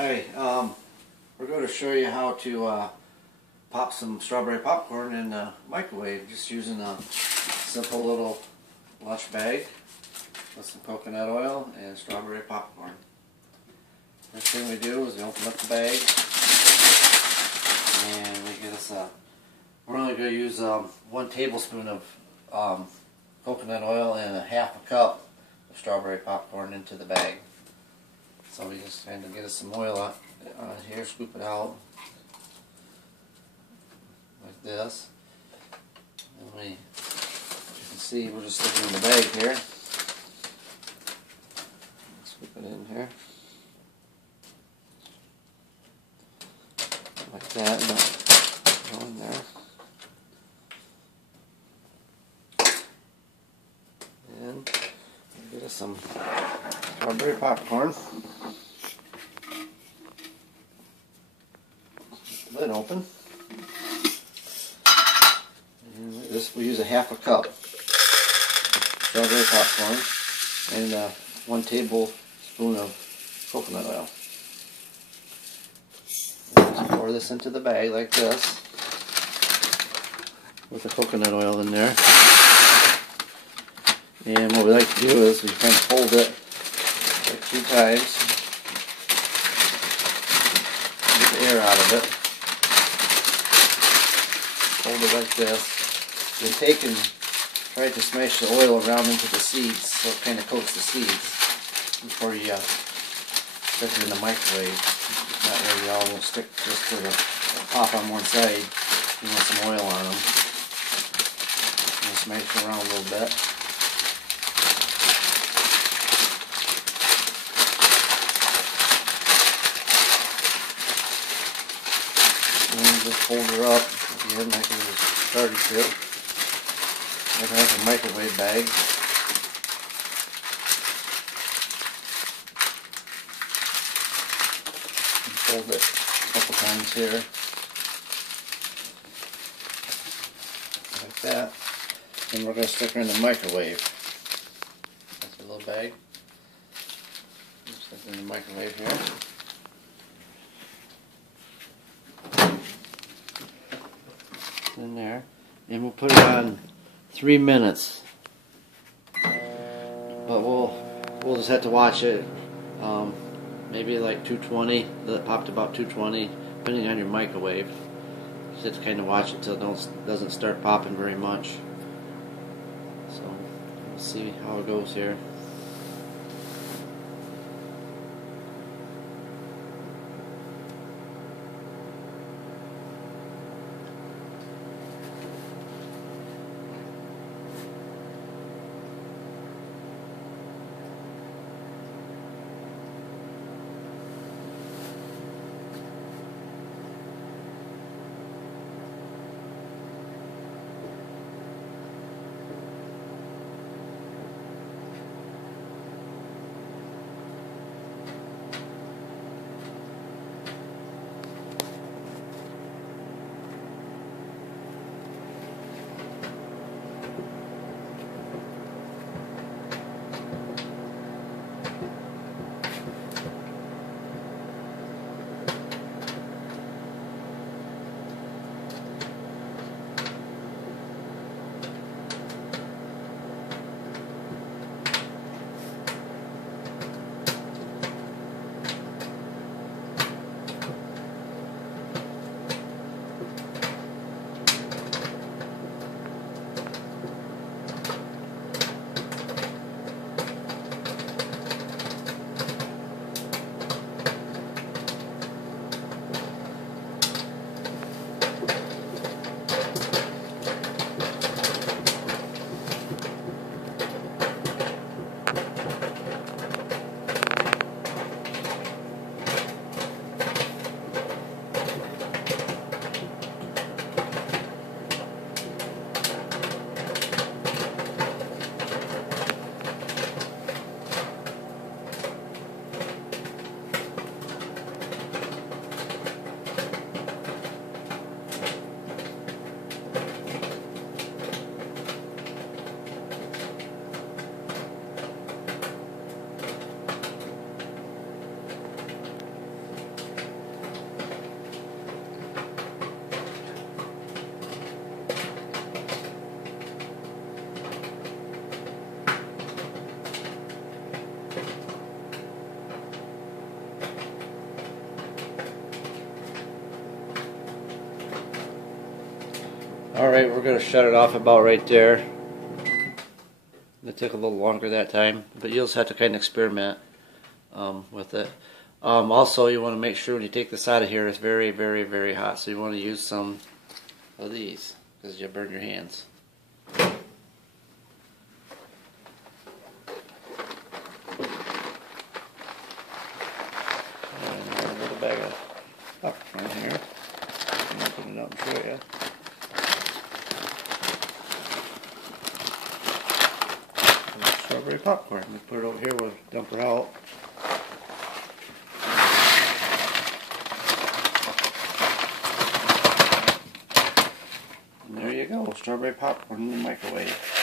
Hi, we're going to show you how to pop some strawberry popcorn in the microwave just using a simple little lunch bag with some coconut oil and strawberry popcorn. First thing we do is we open up the bag and we get us we're only going to use 1 tablespoon of coconut oil and a half a cup of strawberry popcorn into the bag. So we just kind of get us some oil out here, scoop it out like this. And you can see we're just sticking in the bag here. Scoop it in here. Like that, and go in there. And get us some strawberry popcorn. Lid open. And this we use a half a cup strawberry popcorn and 1 tablespoon of coconut oil. And just pour this into the bag like this with the coconut oil in there. And what we like to do is we kind of fold it like 2 times, get the air out of it. Fold it like this. Then take and try to smash the oil around into the seeds so it kind of coats the seeds before you stick it in the microwave. That way they all will stick just to the top on one side. You want some oil on them. And smash it around a little bit. And just fold her up again like we started to. Like I have a microwave bag. And fold it a couple times here. Like that. And we're going to stick her in the microwave. That's a little bag. Stick her in the microwave here. In there, and we'll put it on 3 minutes, but we'll just have to watch it. Maybe like 220. Let it pop to about 220, depending on your microwave. Just have to kind of watch it till it doesn't start popping very much. So we'll see how it goes here. Alright, we're going to shut it off about right there. It took a little longer that time, but you'll just have to kind of experiment with it. Also, you want to make sure when you take this out of here, it's very, very, very hot. So you want to use some of these, because you'll burn your hands. And a little bag of popcorn here. I'm going to open it up and show you. Strawberry popcorn. We put it over here, we'll dump her out. And there you go, strawberry popcorn in the microwave.